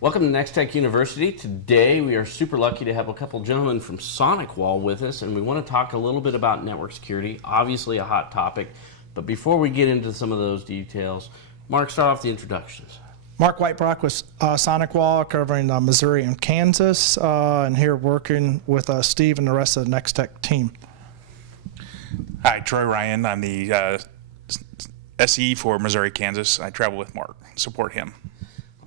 Welcome to Nex-Tech University. Today we are super lucky to have a couple gentlemen from SonicWall with us, and we want to talk a little bit about network security, obviously a hot topic. But before we get into some of those details, Mark, start off the introductions. Mark Wietbrock with SonicWall, covering Missouri and Kansas, and here working with Steve and the rest of the Nex-Tech team. Hi, Troy Ryan. I'm the SE for Missouri, Kansas. I travel with Mark, support him.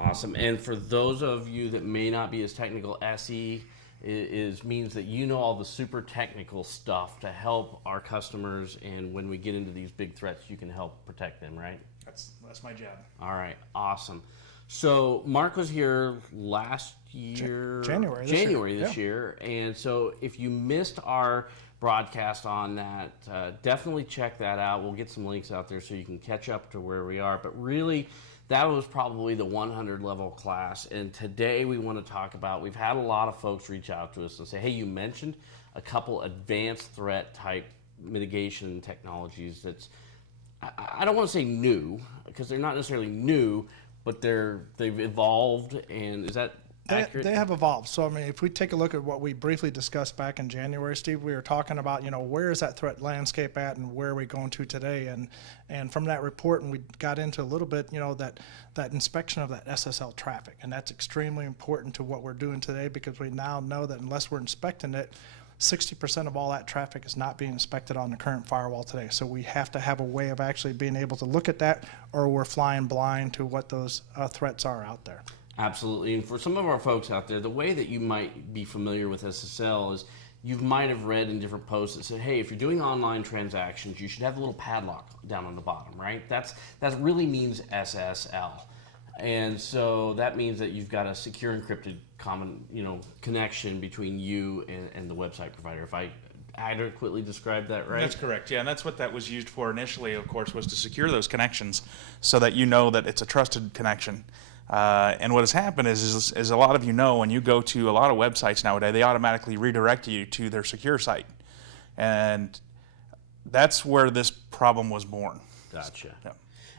Awesome. And for those of you that may not be as technical, SE means that you know all the super technical stuff to help our customers, and when we get into these big threats, you can help protect them, right? That's my job. All right, awesome. So Mark was here last year, January this year, and so if you missed our broadcast on that, definitely check that out. We'll get some links out there so you can catch up to where we are. But really, that was probably the 100 level class, and today we want to talk about, we've had a lot of folks reach out to us and say, hey, you mentioned a couple advanced threat type mitigation technologies that's, I don't want to say new, because they're not necessarily new, but they've evolved, and is that accurate? They have evolved. So, I mean, if we take a look at what we briefly discussed back in January, Steve, we were talking about, where is that threat landscape at and where are we going to today? And from that report, and we got into a little bit, that inspection of that SSL traffic. And that's extremely important to what we're doing today, because we now know that unless we're inspecting it, 60% of all that traffic is not being inspected on the current firewall today. So we have to have a way of actually being able to look at that, or we're flying blind to what those threats are out there. Absolutely. And for some of our folks out there, the way that you might be familiar with SSL is you might have read in different posts that said, hey, if you're doing online transactions, you should have a little padlock down on the bottom, right? That really means SSL. And so that means that you've got a secure encrypted common, connection between you and the website provider. If I adequately described that right? That's correct, yeah, and that's what that was used for initially, of course, was to secure those connections so that you know that it's a trusted connection. And what has happened is a lot of when you go to a lot of websites nowadays, they automatically redirect you to their secure site. And that's where this problem was born. Gotcha. Yeah.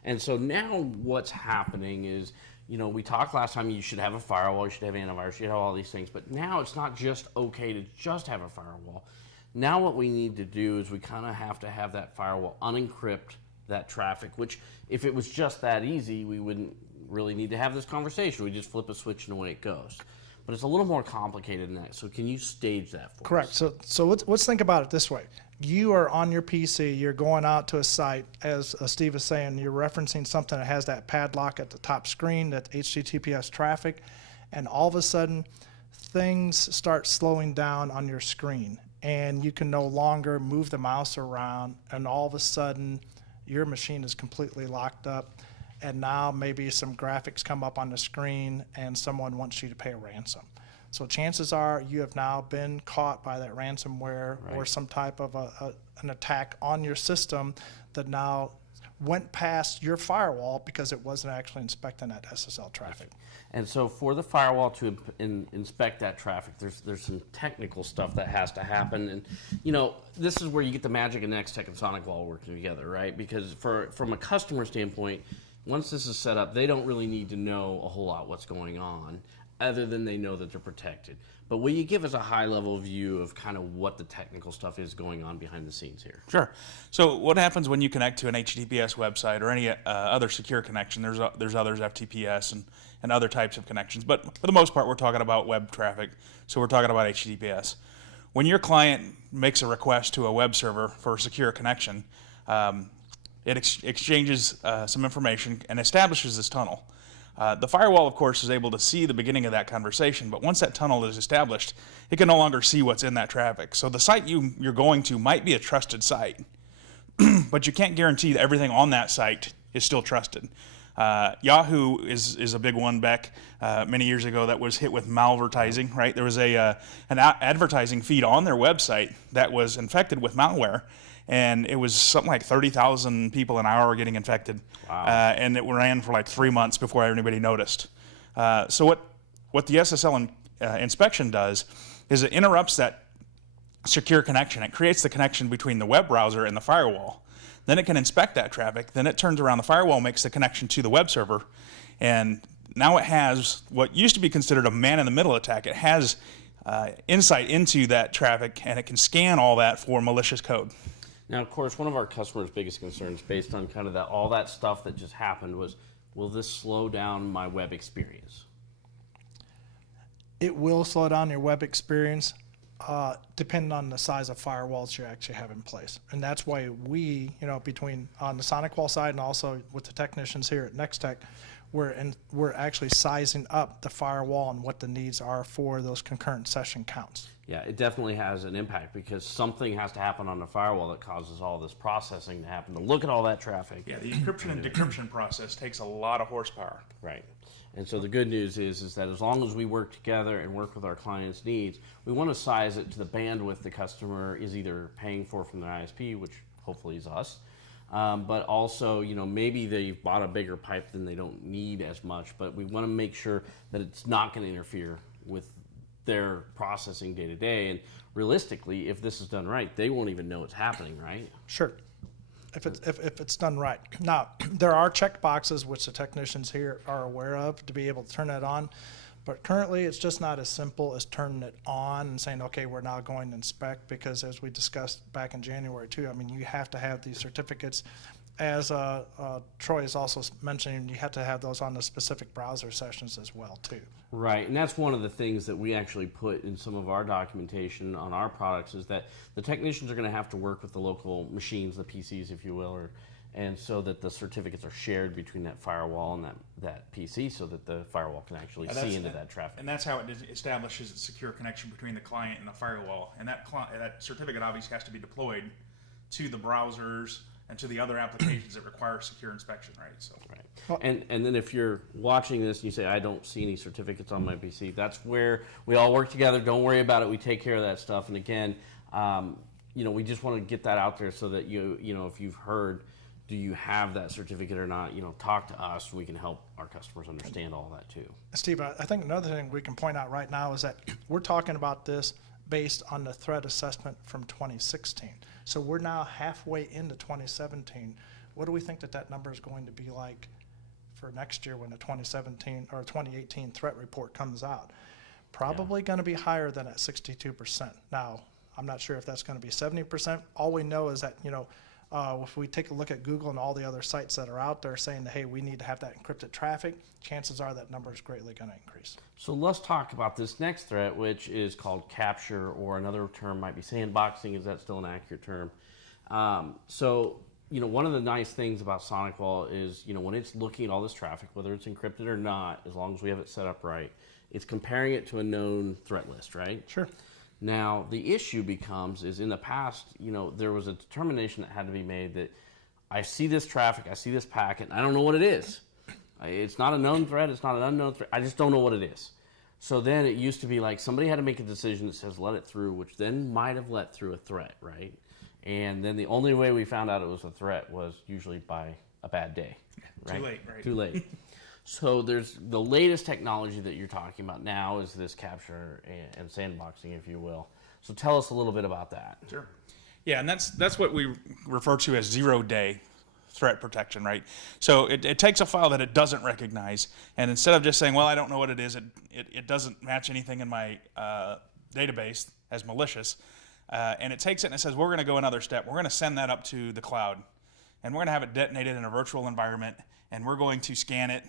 And so now what's happening is, we talked last time, you should have a firewall, you should have antivirus, you should have all these things, but now it's not just okay to just have a firewall. Now what we need to do is we kind of have to have that firewall unencrypt that traffic, which if it was just that easy, we wouldn't really need to have this conversation. We just flip a switch and away it goes. But it's a little more complicated than that. So can you stage that for Correct. us? So let's think about it this way. You are on your PC, you're going out to a site, as Steve is saying, you're referencing something that has that padlock at the top screen, that HTTPS traffic, and all of a sudden things start slowing down on your screen, and you can no longer move the mouse around, and all of a sudden your machine is completely locked up, and now maybe some graphics come up on the screen and someone wants you to pay a ransom. So chances are you have now been caught by that ransomware, right, or some type of an attack on your system that now went past your firewall because it wasn't actually inspecting that SSL traffic. And so for the firewall to inspect that traffic, there's some technical stuff that has to happen. And, this is where you get the magic of Nex-Tech and SonicWall working together, right? Because from a customer standpoint, once this is set up, they don't really need to know a whole lot what's going on, other than they know that they're protected. But will you give us a high-level view of kind of what the technical stuff is going on behind the scenes here? Sure. So what happens when you connect to an HTTPS website or any other secure connection? There's others, FTPS and other types of connections. But for the most part, we're talking about web traffic. So we're talking about HTTPS. When your client makes a request to a web server for a secure connection, it exchanges some information and establishes this tunnel. The firewall, of course, is able to see the beginning of that conversation, but once that tunnel is established, it can no longer see what's in that traffic. So the site you're going to might be a trusted site, but you can't guarantee that everything on that site is still trusted. Yahoo is a big one back many years ago that was hit with malvertising, right? There was an advertising feed on their website that was infected with malware, and it was something like 30,000 people an hour getting infected. Wow. And it ran for like 3 months before anybody noticed. So what the SSL inspection does is it interrupts that secure connection. It creates the connection between the web browser and the firewall. Then it can inspect that traffic. Then it turns around, the firewall makes the connection to the web server, and now it has what used to be considered a man-in-the-middle attack. It has insight into that traffic, and it can scan all that for malicious code. Now, of course, one of our customers' biggest concerns, based on kind of all that stuff that just happened, was, will this slow down my web experience? It will slow down your web experience, depending on the size of firewalls you actually have in place. And that's why we, between on the SonicWall side and also with the technicians here at Nex-Tech, we're actually sizing up the firewall and what the needs are for those concurrent session counts. Yeah, it definitely has an impact, because something has to happen on the firewall that causes all this processing to happen to look at all that traffic. Yeah, the encryption and decryption process takes a lot of horsepower. Right. And so the good news is that as long as we work together and work with our clients' needs, we want to size it to the bandwidth the customer is either paying for from their ISP, which hopefully is us, but also, maybe they've bought a bigger pipe than they don't need as much, but we want to make sure that it's not going to interfere with their processing day to day. And realistically, if this is done right, they won't even know it's happening, right? Sure. If it's done right. Now, there are check boxes which the technicians here are aware of to be able to turn that on, but currently it's just not as simple as turning it on and saying, okay, we're now going to inspect, because as we discussed back in January too, I mean, you have to have these certificates. As Troy is also mentioning, you have to have those on the specific browser sessions as well too. Right, and that's one of the things that we actually put in some of our documentation on our products, is that the technicians are going to have to work with the local machines, the PCs, if you will, and so that the certificates are shared between that firewall and that PC, so that the firewall can actually see into that traffic. And that's how it establishes a secure connection between the client and the firewall. And that certificate obviously has to be deployed to the browsers and to the other applications that require secure inspection, right? So. Right. And then if you're watching this and you say, I don't see any certificates on my PC, that's where we all work together. Don't worry about it. We take care of that stuff. And again, we just want to get that out there so that if you've heard, do you have that certificate or not, talk to us, and we can help our customers understand all that too. Steve, I think another thing we can point out right now is that we're talking about this based on the threat assessment from 2016. So we're now halfway into 2017. What do we think that number is going to be like for next year when the 2017 or 2018 threat report comes out? Probably going to be higher than at 62%. Now, I'm not sure if that's going to be 70%. All we know is that, if we take a look at Google and all the other sites that are out there saying that, hey, we need to have that encrypted traffic, chances are that number is greatly going to increase. So let's talk about this next threat, which is called capture, or another term might be sandboxing. Is that still an accurate term? One of the nice things about SonicWall is, when it's looking at all this traffic, whether it's encrypted or not, as long as we have it set up right, it's comparing it to a known threat list, right? Sure. Now, the issue becomes is in the past, there was a determination that had to be made that I see this traffic, I see this packet, and I don't know what it is. It's not a known threat, it's not an unknown threat, I just don't know what it is. So then it used to be like somebody had to make a decision that says let it through, which then might have let through a threat, right? And then the only way we found out it was a threat was usually by a bad day. Right? Too late, right? Too late. So there's the latest technology that you're talking about now is this capture and sandboxing, if you will. So tell us a little bit about that. Sure. Yeah, and that's what we refer to as zero-day threat protection, right? So it takes a file that it doesn't recognize, and instead of just saying, well, I don't know what it is, it doesn't match anything in my database as malicious, and it takes it and it says, we're going to go another step. We're going to send that up to the cloud, and we're going to have it detonated in a virtual environment, and we're going to scan it,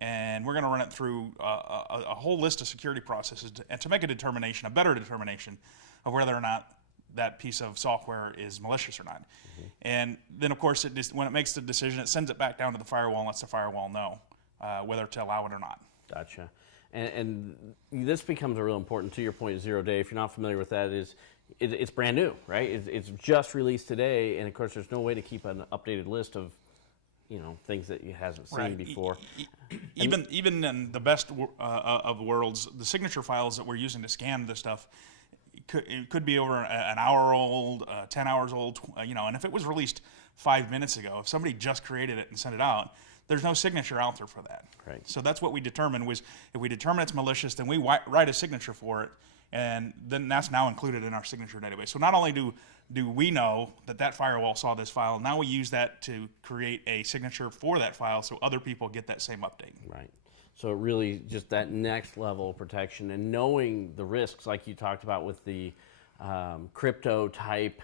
and we're going to run it through a whole list of security processes to make a determination, a better determination of whether or not that piece of software is malicious or not. Mm-hmm. And then, of course, when it makes the decision, it sends it back down to the firewall and lets the firewall know whether to allow it or not. Gotcha. And this becomes a real important, to your point, zero day. If you're not familiar with that, it's brand new, right? It's just released today, and of course, there's no way to keep an updated list of things that you hasn't seen before. Even in the best of worlds, the signature files that we're using to scan this stuff, it could be over an hour old, 10 hours old, and if it was released 5 minutes ago, if somebody just created it and sent it out, there's no signature out there for that. Right. So that's what we determined was, if we determine it's malicious, then we write a signature for it, and then that's now included in our signature database. So not only do we know that firewall saw this file, now we use that to create a signature for that file so other people get that same update. Right. So it really just that next level of protection and knowing the risks, like you talked about with the crypto type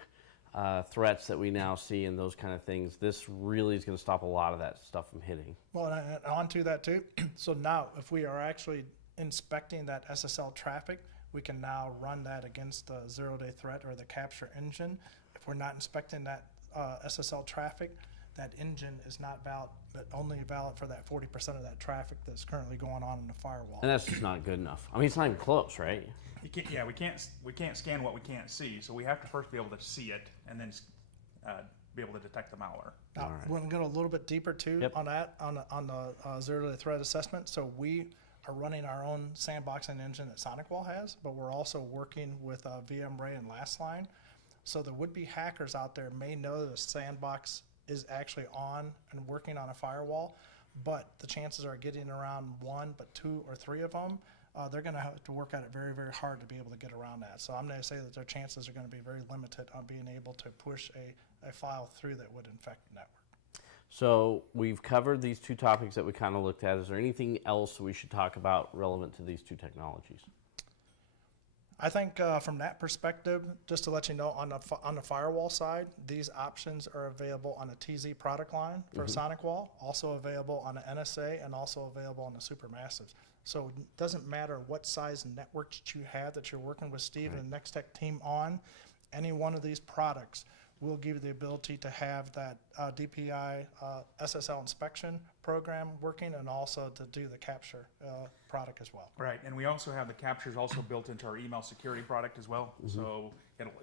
threats that we now see and those kind of things. This really is going to stop a lot of that stuff from hitting. Well, and on to that too. So now, if we are actually inspecting that SSL traffic, we can now run that against the zero-day threat or the capture engine. If we're not inspecting that SSL traffic, that engine is not valid, but only valid for that 40% of that traffic that's currently going on in the firewall. And that's just not good enough. I mean, it's not even close, right? You can't, yeah, we can't scan what we can't see, so we have to first be able to see it and then be able to detect the malware. Now, we're going to go a little bit deeper too on that, on the zero-day threat assessment. So we are running our own sandboxing engine that SonicWall has, but we're also working with VMware and Lastline. So the would-be hackers out there may know the sandbox is actually on and working on a firewall, but the chances are getting around one, but two or three of them, they're going to have to work at it very, very hard to be able to get around that. So I'm going to say that their chances are going to be very limited on being able to push a file through that would infect the network. So we've covered these two topics that we kind of looked at. Is there anything else we should talk about relevant to these two technologies? I think from that perspective, just to let you know, on the firewall side, these options are available on the TZ product line for SonicWall, also available on the NSA, and also available on the Supermassives. So it doesn't matter what size networks that you have that you're working with Steve and the Nex-Tech team on, any one of these products will give you the ability to have that DPI SSL inspection program working, and also to do the capture product as well. Right, and we also have the captures also built into our email security product as well. So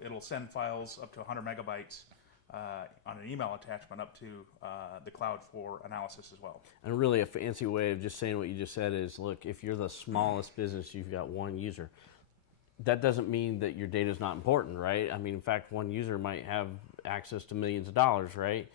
it'll send files up to 100 megabytes on an email attachment up to the cloud for analysis as well. And really a fancy way of just saying what you just said is, look, if you're the smallest business, you've got one user. That doesn't mean that your data is not important, right? I mean, in fact, one user might have access to millions of dollars, right?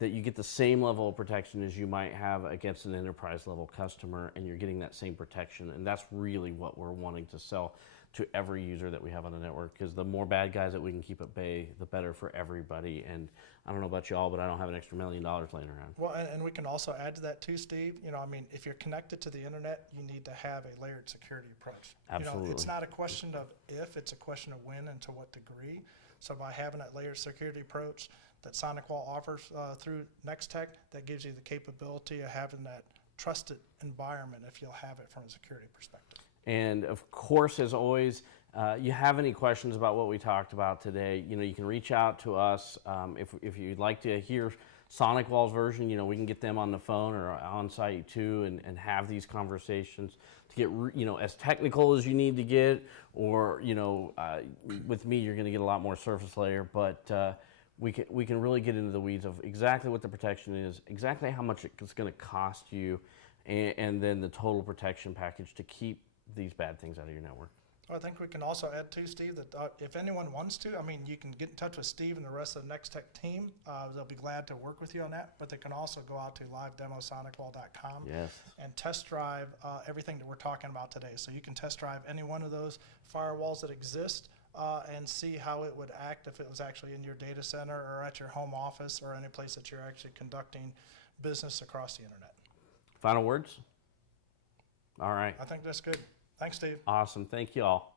That you get the same level of protection as you might have against an enterprise level customer, and you're getting that same protection. And that's really what we're wanting to sell to every user that we have on the network, because the more bad guys that we can keep at bay, the better for everybody. And I don't know about y'all, but I don't have an extra $1 million laying around. Well, and we can also add to that too, Steve. You know, I mean, if you're connected to the internet, you need to have a layered security approach. Absolutely. You know, it's not a question of if, it's a question of when and to what degree. So by having that layered security approach that SonicWall offers through Nex-Tech, that gives you the capability of having that trusted environment if you'll have it from a security perspective. And of course, as always, you have any questions about what we talked about today, you know, you can reach out to us. If you'd like to hear SonicWall's version, you know, we can get them on the phone or on site too, and have these conversations to get, you know, as technical as you need to get, or, you know, with me, you're going to get a lot more surface layer, but we can really get into the weeds of exactly what the protection is, exactly how much it's going to cost you, and then the total protection package to keep these bad things out of your network. I think we can also add too, Steve, that if anyone wants to, I mean, you can get in touch with Steve and the rest of the Nex-Tech team. They'll be glad to work with you on that, but they can also go out to livedemosonic.com and test drive everything that we're talking about today. So you can test drive any one of those firewalls that exist and see how it would act if it was actually in your data center or at your home office or any place that you're actually conducting business across the internet. Final words? All right. I think that's good. Thanks, Steve. Awesome. Thank you all.